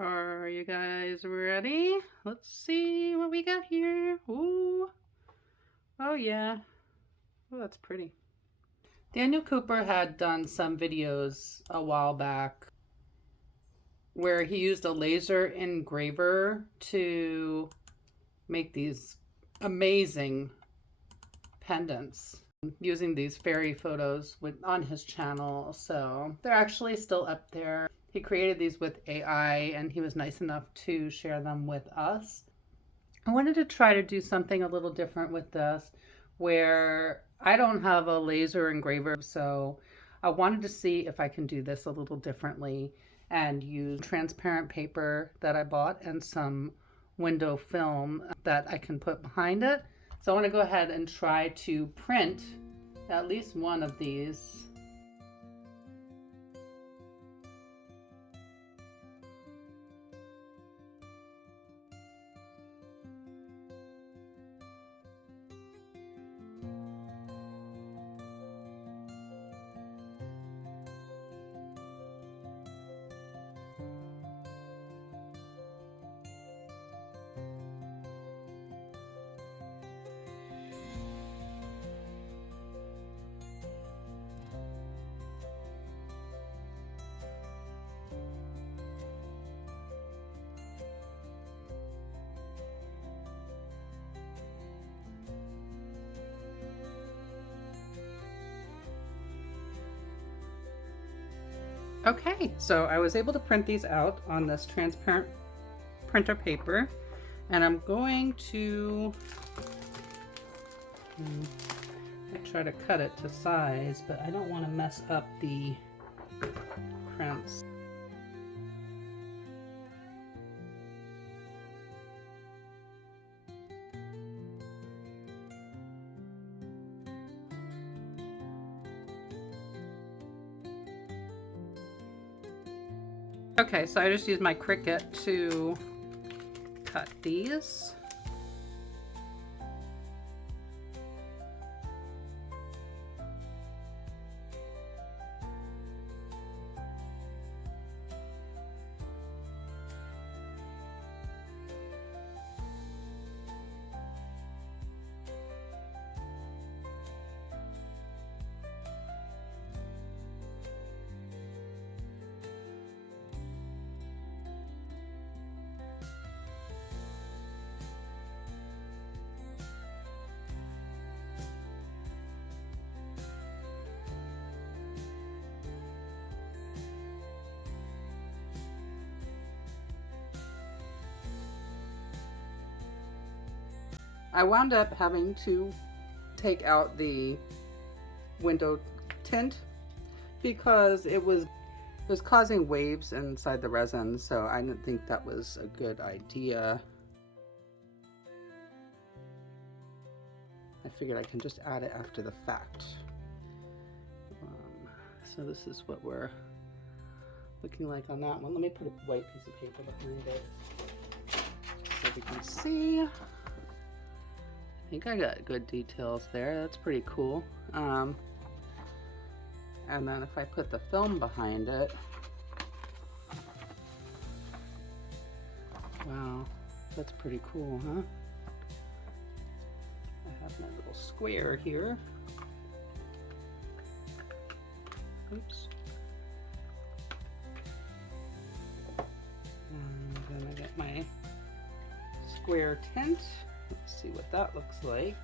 Are you guys ready? Let's see what we got here. Ooh. Oh yeah. Oh, that's pretty. Daniel Cooper had done some videos a while back where he used a laser engraver to make these amazing pendants using these fairy photos on his channel. So they're actually still up there. He created these with AI and he was nice enough to share them with us. I wanted to try to do something a little different with this where I don't have a laser engraver, so I wanted to see if I can do this a little differently and use transparent paper that I bought and some window film that I can put behind it. So I want to go ahead and try to print at least one of these. Okay, so I was able to print these out on this transparent printer paper, and I'm going to try to cut it to size, but I don't want to mess up the prints. Okay, so I just used my Cricut to cut these. I wound up having to take out the window tint because it was causing waves inside the resin, so I didn't think that was a good idea. I figured I can just add it after the fact. So this is what we're looking like on that one. Let me put a white piece of paper behind it so we can see. I think I got good details there. That's pretty cool. And then if I put the film behind it, wow, that's pretty cool, huh? I have my little square here. Oops. And then I get my square tint. Let's see what that looks like.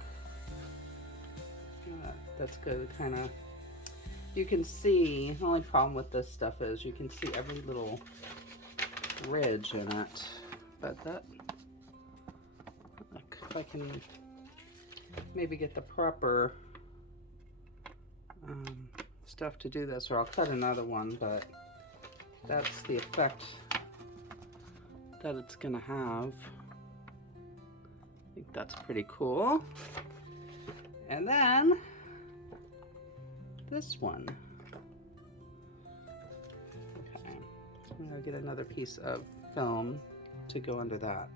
That's good, kind of. You can see, the only problem with this stuff is you can see every little ridge in it. But that, look, if I can maybe get the proper stuff to do this, or I'll cut another one, but that's the effect that it's gonna have. I think that's pretty cool. And then this one. Okay, I'm gonna get another piece of film to go under that.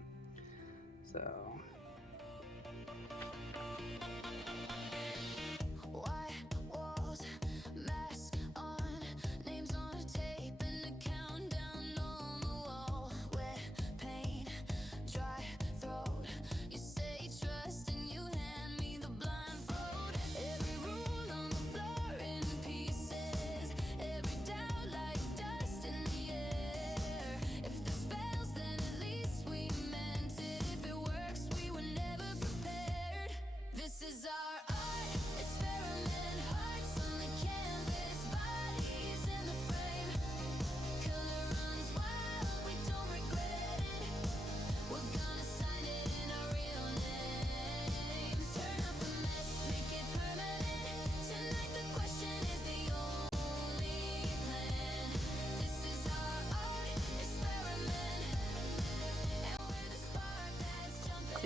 So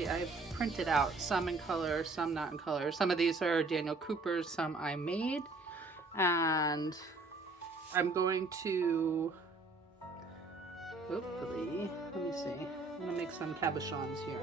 see, I've printed out some in color, some not in color. Some of these are Daniel Cooper's, some I made. And I'm going to, hopefully, let me see. I'm gonna make some cabochons here.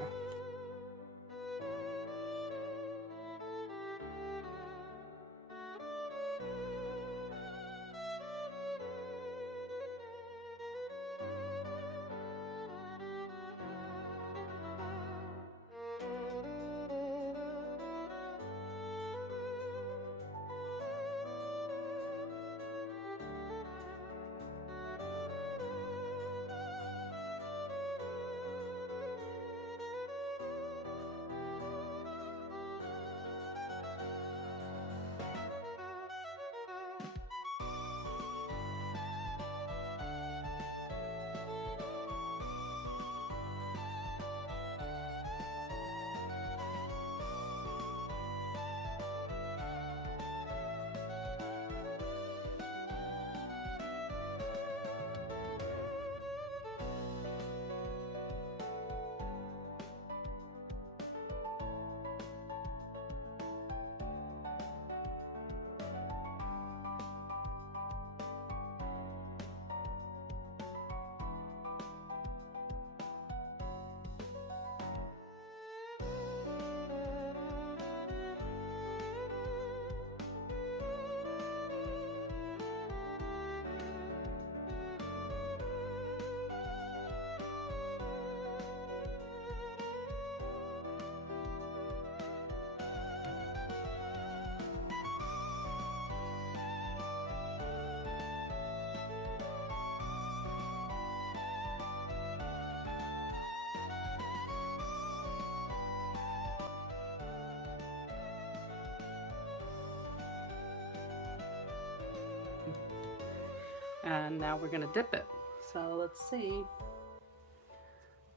And now we're gonna dip it. So let's see.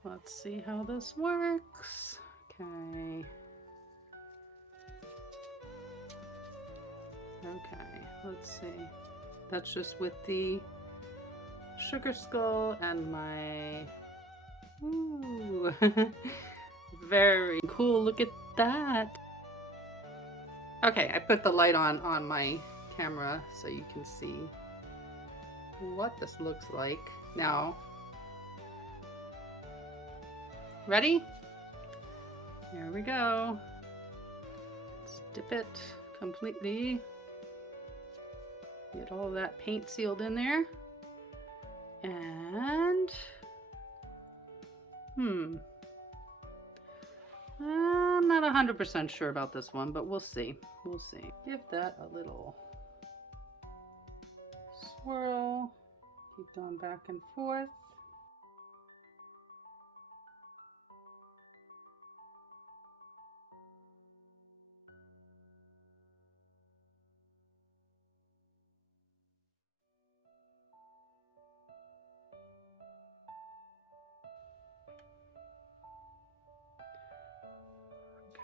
Let's see how this works. Okay. Okay, let's see. That's just with the sugar skull and my, ooh, very cool. Look at that. Okay, I put the light on my camera so you can see what this looks like. Now, ready? Here we go. Let's dip it completely. Get all that paint sealed in there. And, I'm not 100% sure about this one, but we'll see. We'll see. Give that a little swirl. Keep going back and forth.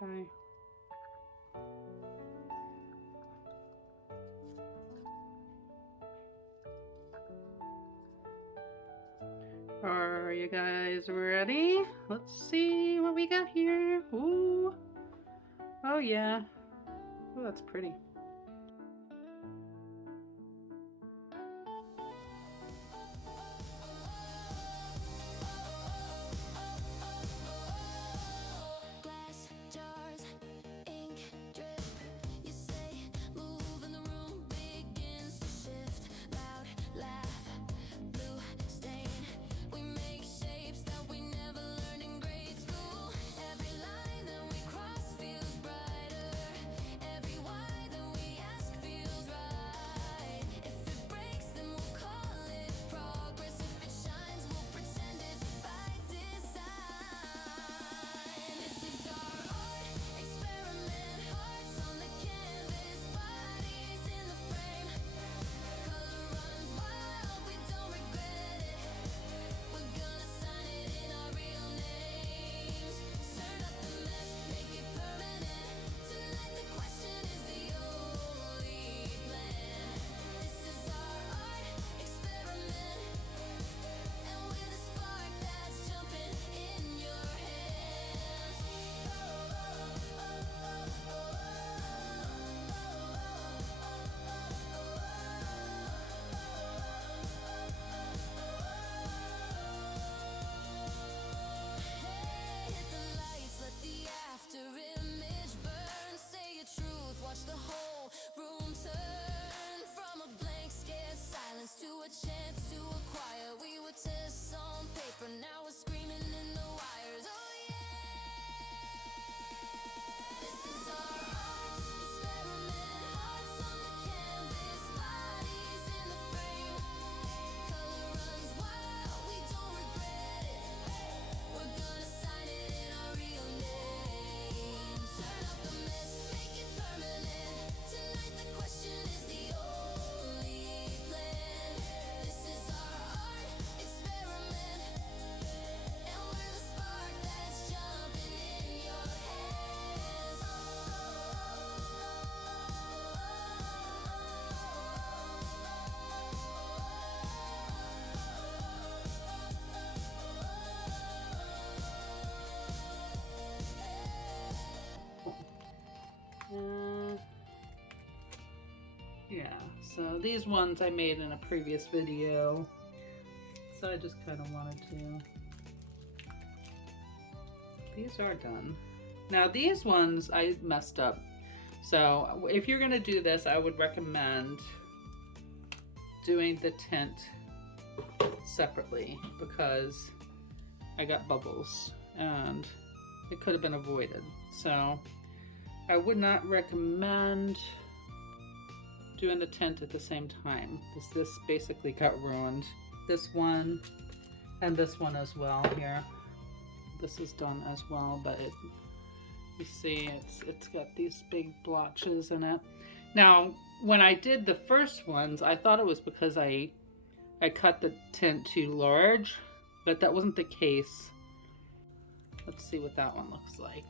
Okay. Are you guys ready? Let's see what we got here. Ooh. Oh yeah. Oh, that's pretty. So these ones I made in a previous video. So I just kind of wanted to. These are done. Now these ones I messed up. So if you're gonna do this, I would recommend doing the tint separately because I got bubbles and it could have been avoided. So I would not recommend doing the tint at the same time. This basically got ruined. This one and this one as well here. This is done as well, but you see it's got these big blotches in it. Now, when I did the first ones, I thought it was because I cut the tint too large, but that wasn't the case. Let's see what that one looks like.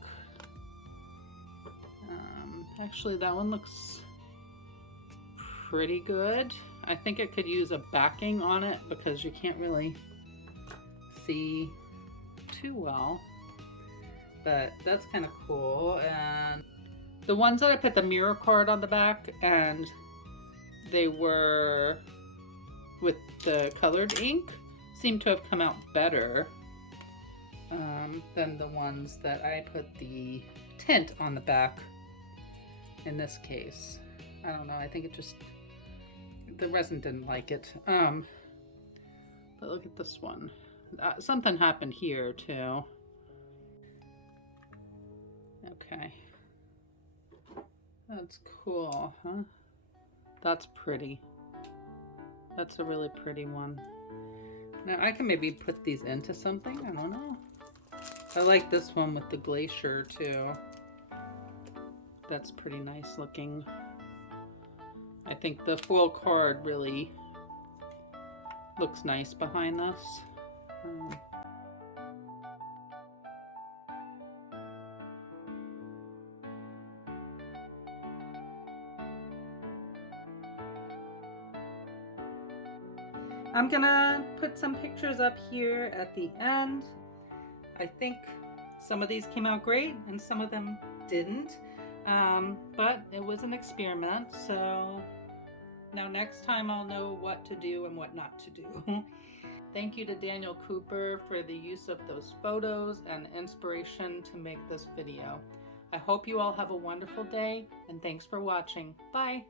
Actually, that one looks pretty good. I think I could use a backing on it because you can't really see too well, but that's kind of cool. And the ones that I put the mirror card on the back and they were with the colored ink seem to have come out better than the ones that I put the tint on the back in this case. I don't know, I think it just, the resin didn't like it. But look at this one. Something happened here too. Okay. That's cool, huh? That's pretty. That's a really pretty one. Now I can maybe put these into something, I don't know. I like this one with the glacier too. That's pretty nice looking. I think the foil card really looks nice behind this. I'm gonna put some pictures up here at the end. I think some of these came out great and some of them didn't, but it was an experiment, so now next time I'll know what to do and what not to do. Thank you to Daniel Cooper for the use of those photos and inspiration to make this video. I hope you all have a wonderful day and thanks for watching. Bye!